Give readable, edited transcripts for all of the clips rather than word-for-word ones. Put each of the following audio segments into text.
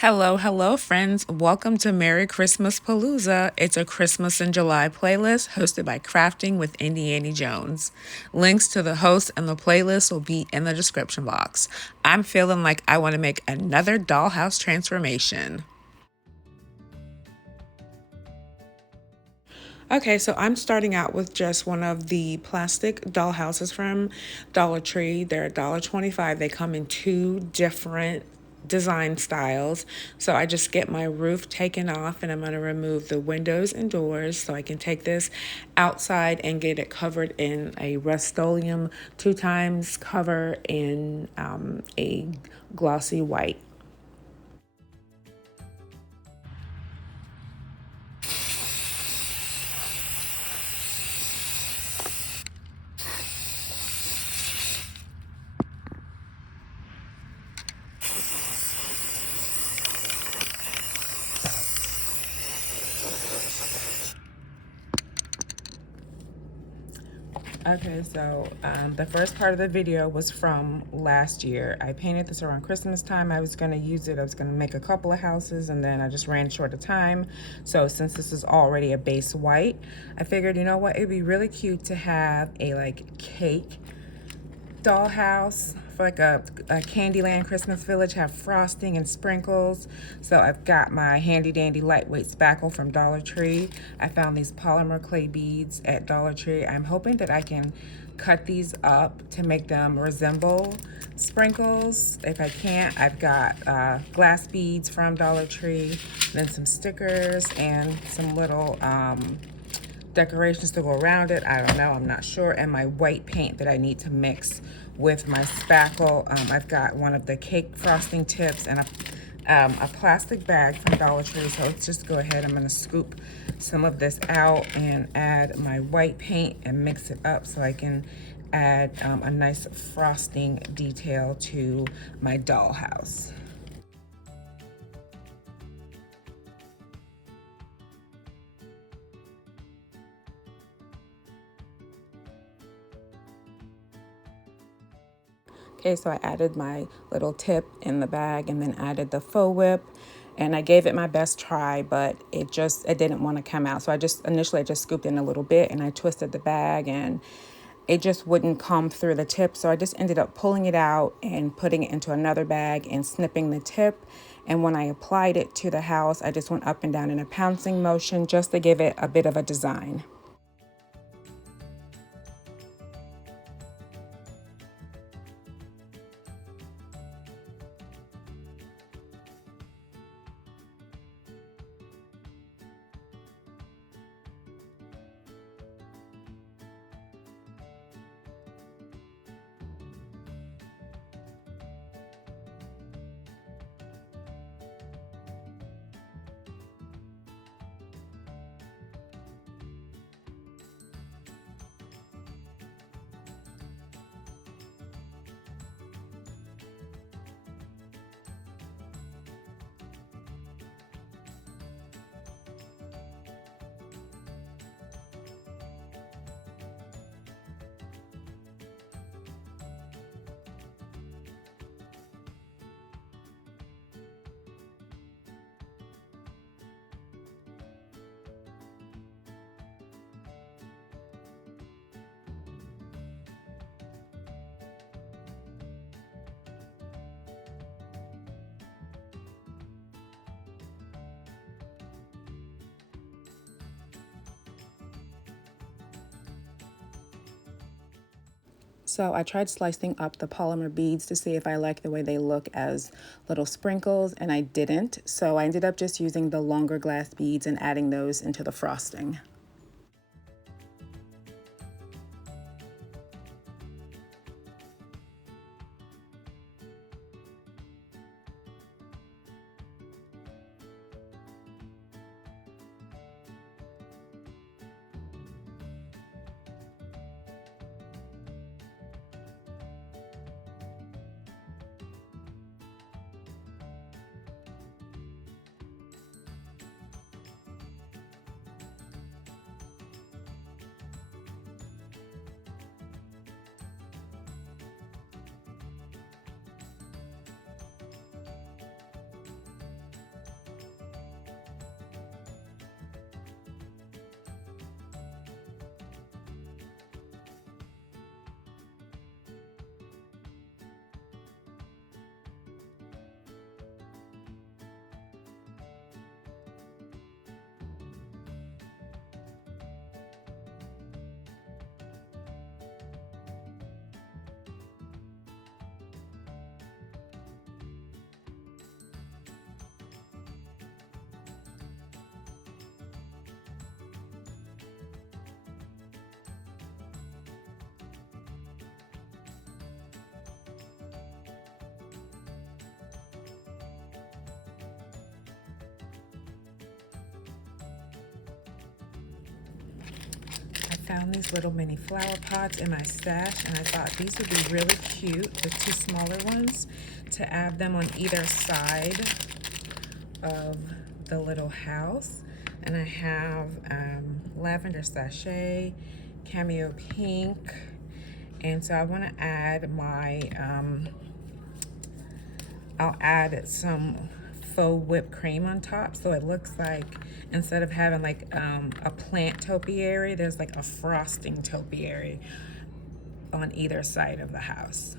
Hello, hello, friends. Welcome to Merry Christmaspalooza. It's a Christmas in July playlist hosted by Crafting with Indiana Jones. Links to the host and the playlist will be in the description box. I'm feeling like I want to make another dollhouse transformation. Okay, so I'm starting out with just one of the plastic dollhouses from Dollar Tree. They're $1.25. They come in two different design styles. So I just get my roof taken off and I'm going to remove the windows and doors so I can take this outside and get it covered in a Rust-Oleum 2x cover in a glossy white. Okay, so the first part of the video was from last year. I painted this around Christmas time. I was going to use it. I was going to make a couple of houses and then I just ran short of time. So since this is already a base white, I figured, you know what, it'd be really cute to have a like cake dollhouse for like a Candyland Christmas village, have frosting and sprinkles. So I've got my handy dandy lightweight spackle from Dollar Tree. I found these polymer clay beads at Dollar Tree. I'm hoping that I can cut these up to make them resemble sprinkles. If I can't, I've got glass beads from Dollar Tree, then some stickers and some little decorations to go around it. I don't know, I'm not sure. And my white paint that I need to mix with my spackle. I've got one of the cake frosting tips and a plastic bag from Dollar Tree. So let's just go ahead. I'm going to scoop some of this out and add my white paint and mix it up so I can add a nice frosting detail to my dollhouse. Okay, so I added my little tip in the bag and then added the faux whip, and I gave it my best try, but it didn't want to come out. So I just scooped in a little bit and I twisted the bag and it just wouldn't come through the tip. So I just ended up pulling it out and putting it into another bag and snipping the tip. And when I applied it to the house, I just went up and down in a pouncing motion just to give it a bit of a design. So I tried slicing up the polymer beads to see if I like the way they look as little sprinkles, and I didn't. So I ended up just using the longer glass beads and adding those into the frosting. found these little mini flower pots in my stash, and I thought these would be really cute, the two smaller ones, to add them on either side of the little house. And I have lavender sachet, cameo pink, and so I want to add my I'll add some faux whipped cream on top, so it looks like instead of having like a plant topiary, there's like a frosting topiary on either side of the house.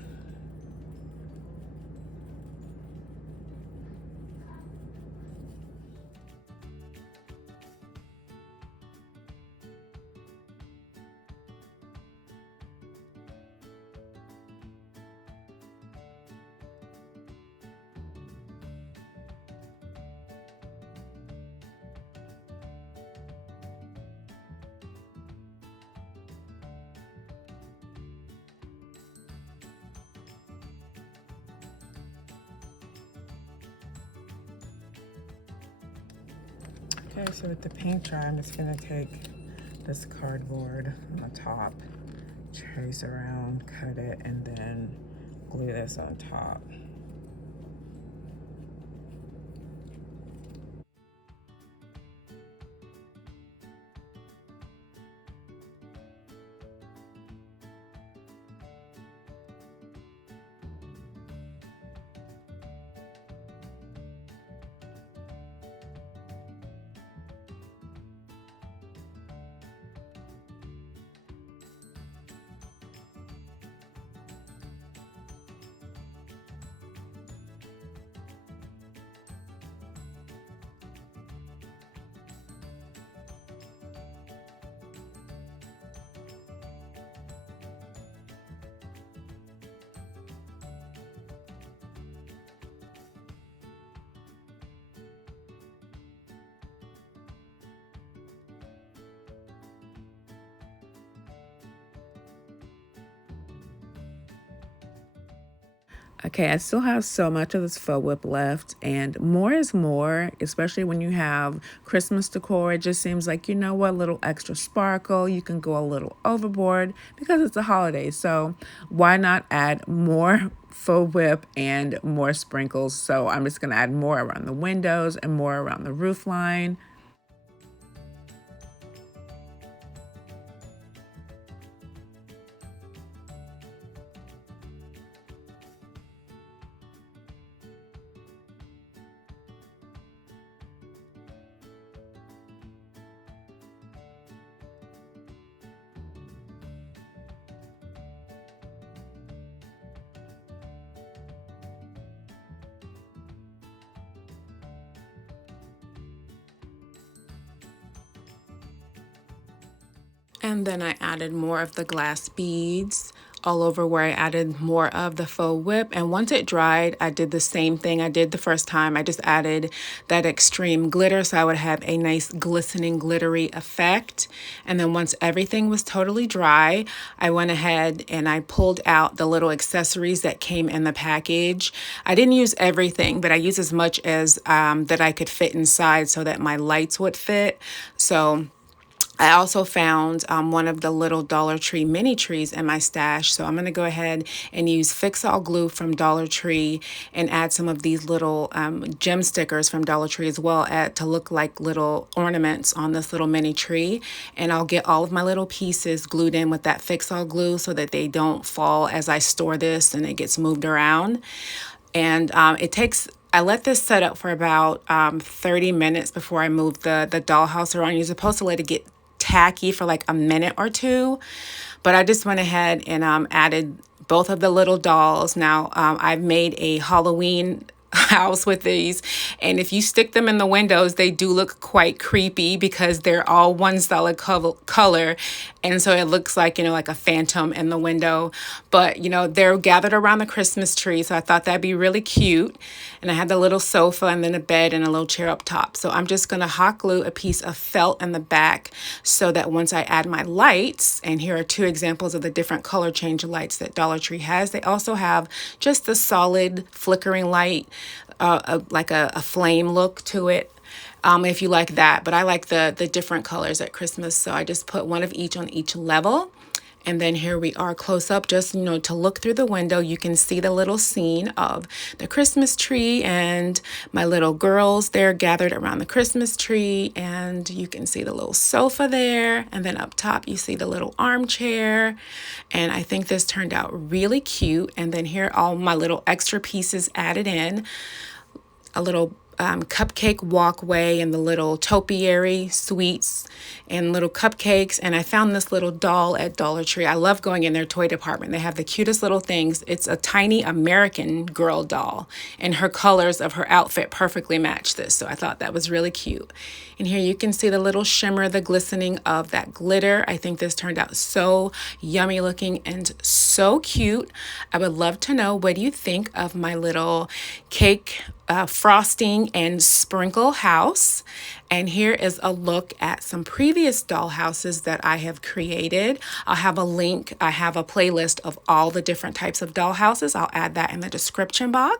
Okay, so with the paint dry, I'm just gonna take this cardboard on the top, trace around, cut it, and then glue this on top. Okay, I still have so much of this faux whip left, and more is more, especially when you have Christmas decor. It just seems like, you know what, a little extra sparkle. You can go a little overboard because it's a holiday. So why not add more faux whip and more sprinkles? So I'm just going to add more around the windows and more around the roof line. And then I added more of the glass beads all over where I added more of the faux whip. And once it dried, I did the same thing I did the first time. I just added that extreme glitter so I would have a nice glistening glittery effect. And then once everything was totally dry, I went ahead and I pulled out the little accessories that came in the package. I didn't use everything, but I used as much as that I could fit inside so that my lights would fit. So I also found one of the little Dollar Tree mini trees in my stash. So I'm going to go ahead and use Fix All glue from Dollar Tree and add some of these little gem stickers from Dollar Tree as well to look like little ornaments on this little mini tree. And I'll get all of my little pieces glued in with that Fix All glue so that they don't fall as I store this and it gets moved around. And I let this set up for about 30 minutes before I move the dollhouse around. You're supposed to let it get tacky for like a minute or two, but I just went ahead and added both of the little dolls. Now I've made a Halloween house with these, and if you stick them in the windows, they do look quite creepy because they're all one solid color, and so it looks like, you know, like a phantom in the window. But you know, they're gathered around the Christmas tree, so I thought that'd be really cute. And I had the little sofa and then a bed and a little chair up top. So I'm just gonna hot glue a piece of felt in the back so that once I add my lights, and here are two examples of the different color change lights that Dollar Tree has. They also have just the solid flickering light like a flame look to it. If you like that, but I like the different colors at Christmas, so I just put one of each on each level. And then here we are close up, just, you know, to look through the window, you can see the little scene of the Christmas tree and my little girls there gathered around the Christmas tree. And you can see the little sofa there. And then up top, you see the little armchair. And I think this turned out really cute. And then here, all my little extra pieces added in. A little cupcake walkway and the little topiary sweets and little cupcakes. And I found this little doll at Dollar Tree. I love going in their toy department. They have the cutest little things. It's a tiny American girl doll, and her colors of her outfit perfectly match this. So I thought that was really cute. And here you can see the little shimmer, the glistening of that glitter. I think this turned out so yummy looking and so cute. I would love to know, what do you think of my little cake frosting and sprinkle house? And here is a look at some previous doll houses that I have created. I'll have a link. I have a playlist of all the different types of doll houses. I'll add that in the description box.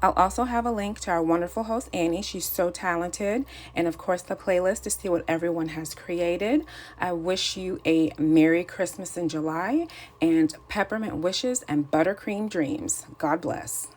I'll also have a link to our wonderful host, Annie. She's so talented. And of course, the playlist to see what everyone has created. I wish you a Merry Christmas in July, and peppermint wishes and buttercream dreams. God bless.